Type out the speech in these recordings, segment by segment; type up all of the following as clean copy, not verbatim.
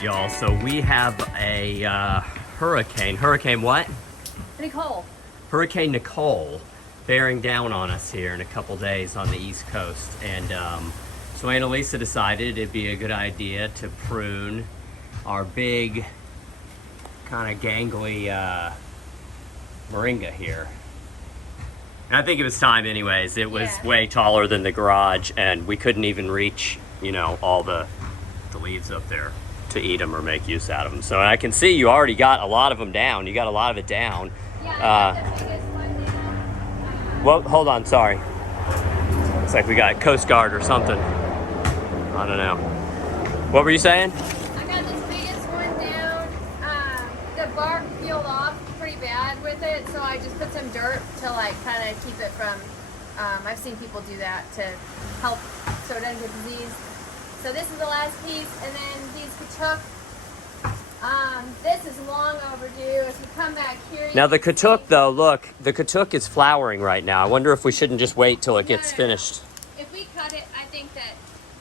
right, y'all. So we have a hurricane. Hurricane what? Nicole. Hurricane Nicole bearing down on us here in a couple days on the East Coast. And so Annalisa decided it'd be a good idea to prune our big, kind of gangly moringa here. And I think it was time anyways. It was way taller than the garage, and we couldn't even reach, you know, all the leaves up there to eat them or make use out of them. So I can see you already got a lot of them down. You got a lot of it down. Yeah, the biggest one down. Well, hold on, sorry. Looks like we got Coast Guard or something. I don't know. What were you saying? I got this biggest one down. The bark peeled off pretty bad with it, so I just put some dirt to like kind of keep it from, I've seen people do that to help so it doesn't get disease. So this is the last piece, and then these katuk. This is long overdue. If you come back here, Now the katuk though, look, the katuk is flowering right now. I wonder if we shouldn't just wait till it gets finished. If we cut it, I think that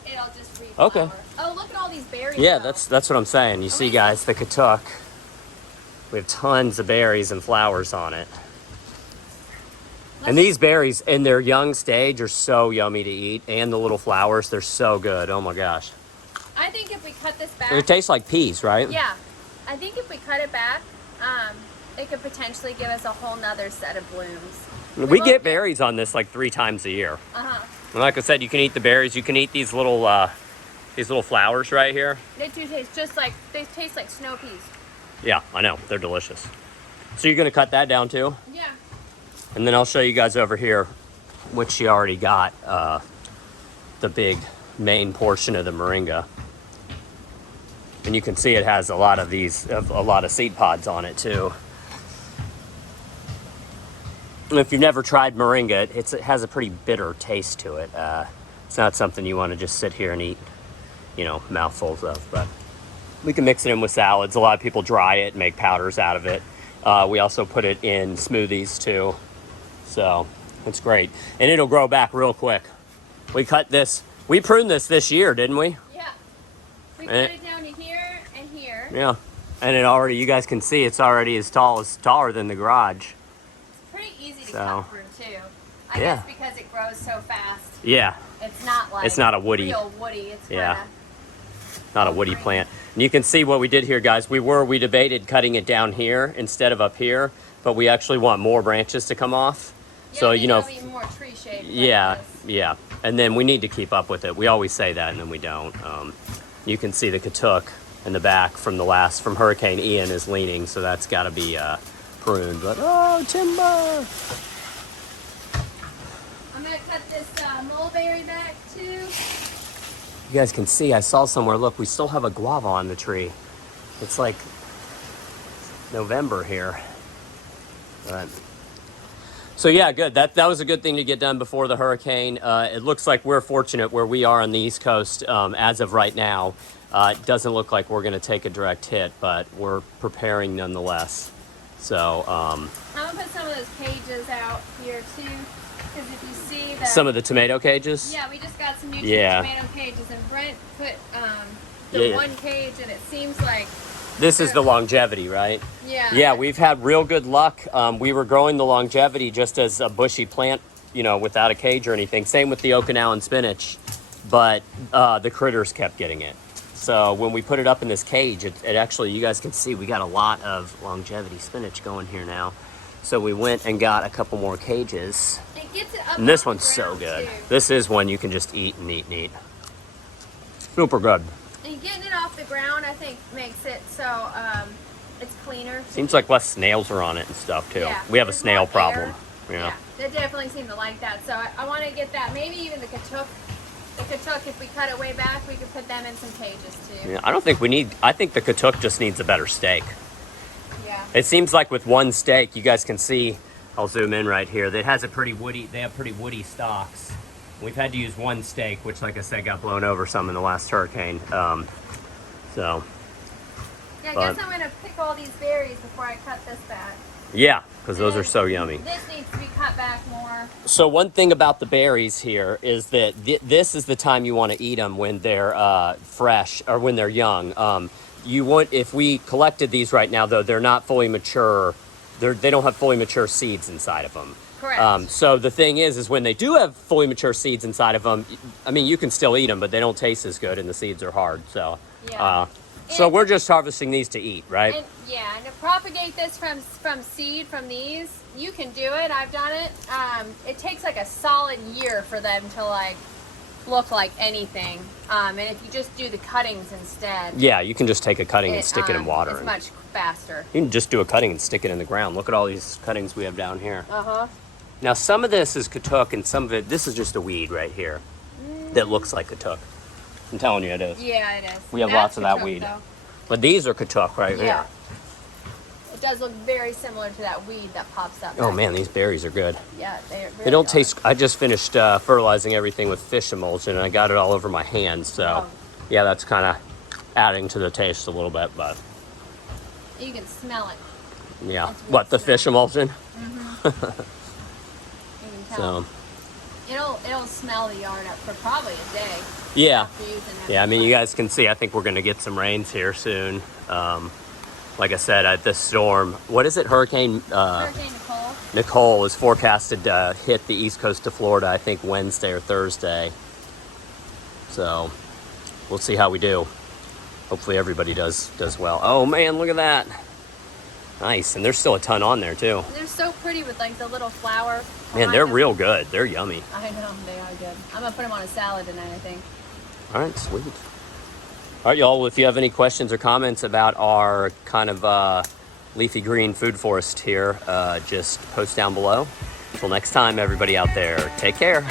it'll just reflower. Okay. Oh, look at all these berries. Yeah, though. that's what I'm saying. You see, guys, the katuk. We have tons of berries and flowers on it. And these berries in their young stage are so yummy to eat, and the little flowers, they're so good. Oh my gosh. I think if we cut this back, It tastes like peas, right? yeah, I think if we cut it back, it could potentially give us a whole nother set of blooms. We get berries on this like 3 times a year. Uh-huh. And like I said, you can eat the berries. You can eat these little flowers right here. They do taste they taste like snow peas. Yeah, I know. They're delicious. So you're going to cut that down too? Yeah. And then I'll show you guys over here, which she already got, the big main portion of the moringa. And you can see it has a lot of seed pods on it too. And if you've never tried moringa, it has a pretty bitter taste to it. It's not something you want to just sit here and eat, you know, mouthfuls of. But we can mix it in with salads. A lot of people dry it and make powders out of it. We also put it in smoothies too. So it's great. And it'll grow back real quick. We pruned this year, didn't we? Yeah. We cut it down to here and here. Yeah. And you guys can see it's already taller than the garage. Pretty easy to cut through too. I Yeah. guess because it grows so fast. Yeah. It's not like It's not a woody. real woody. It's Yeah. Not a woody plant. And you can see what we did here, guys. We debated cutting it down here instead of up here, but we actually want more branches to come off. Yeah, So, you know, be more tree shaped. yeah. And then we need to keep up with it. We always say that, and then we don't. You can see the katuk in the back from Hurricane Ian is leaning, so that's got to be pruned. But oh, timber! I'm gonna cut this mulberry back too. You guys can see, I saw somewhere, look, we still have a guava on the tree. It's like November here. But, so yeah, good. That was a good thing to get done before the hurricane. It looks like we're fortunate where we are on the East Coast as of right now. It doesn't look like we're gonna take a direct hit, but we're preparing nonetheless. So, I'm gonna put some of those cages out here too. Because if you see some of the tomato cages? Yeah, we just got some new tomato cages, and Brent put one cage, and it seems like this is the longevity, right? Yeah. Yeah, we've had real good luck. We were growing the longevity just as a bushy plant, you know, without a cage or anything. Same with the Okinawan spinach, but the critters kept getting it. So when we put it up in this cage, it actually, you guys can see, we got a lot of longevity spinach going here now. So we went and got a couple more cages. It gets it up And this off the one's so ground, good. too. This is one you can just eat and eat and eat. Super good. And getting it off the ground, I think, makes it so it's cleaner. Seems like less snails are on it and stuff too. Yeah, We have a there's snail more problem. air. Yeah. They definitely seem to like that. So I want to get that. Maybe even the katuk. The katuk, if we cut it way back, we could put them in some cages too. Yeah, I think the katuk just needs a better steak. Yeah. It seems like with one steak, you guys can see, I'll zoom in right here, that has they have pretty woody stalks. We've had to use one steak, which like I said, got blown over some in the last hurricane. So. Yeah, I guess I'm going to pick all these berries before I cut this back. Yeah, because those are so yummy. This needs to be cut back more. So one thing about the berries here is that this is the time you want to eat them when they're fresh or when they're young. if we collected these right now, though, they're not fully mature. They don't have fully mature seeds inside of them. Correct. So the thing is when they do have fully mature seeds inside of them, I mean, you can still eat them, but they don't taste as good, and the seeds are hard. So, Yeah. so we're just harvesting these to eat, right? And to propagate this from seed from these, you can do it. I've done it. It takes like a solid year for them to like look like anything. And if you just do the cuttings instead, Yeah, you can just take a cutting and stick it in water. It's much faster. You can just do a cutting and stick it in the ground. Look at all these cuttings we have down here. Uh-huh. Now, some of this is katuk, and some of it, this is just a weed right here that looks like katuk. I'm telling you, it is. Yeah, it is. We have That's lots of that katuk, weed. though. But these are katuk right Yeah. here. It does look very similar to that weed that pops up. Oh man, these berries are good. Yeah, they really They don't are. taste. I just finished fertilizing everything with fish emulsion, and I got it all over my hands. So, Oh. yeah, that's kind of adding to the taste a little bit. But You can smell it. yeah, It's what, the really fish emulsion? You can tell. So It'll smell the yard up for probably a day yeah, after using it. yeah. I mean, you guys can see. I think we're gonna get some rains here soon. Like I said, at this storm, what is it? Hurricane Hurricane Nicole. Nicole is forecasted to hit the east coast of Florida, I think Wednesday or Thursday. So we'll see how we do. Hopefully everybody does well. Oh man, look at that. Nice, and there's still a ton on there too. They're so pretty with like the little flower. Man, behind they're them. real good. They're yummy. I know, they are good. I'm gonna put them on a salad tonight, I think. All right, sweet. All right, y'all, if you have any questions or comments about our kind of leafy green food forest here, just post down below. Until next time, everybody out there, take care.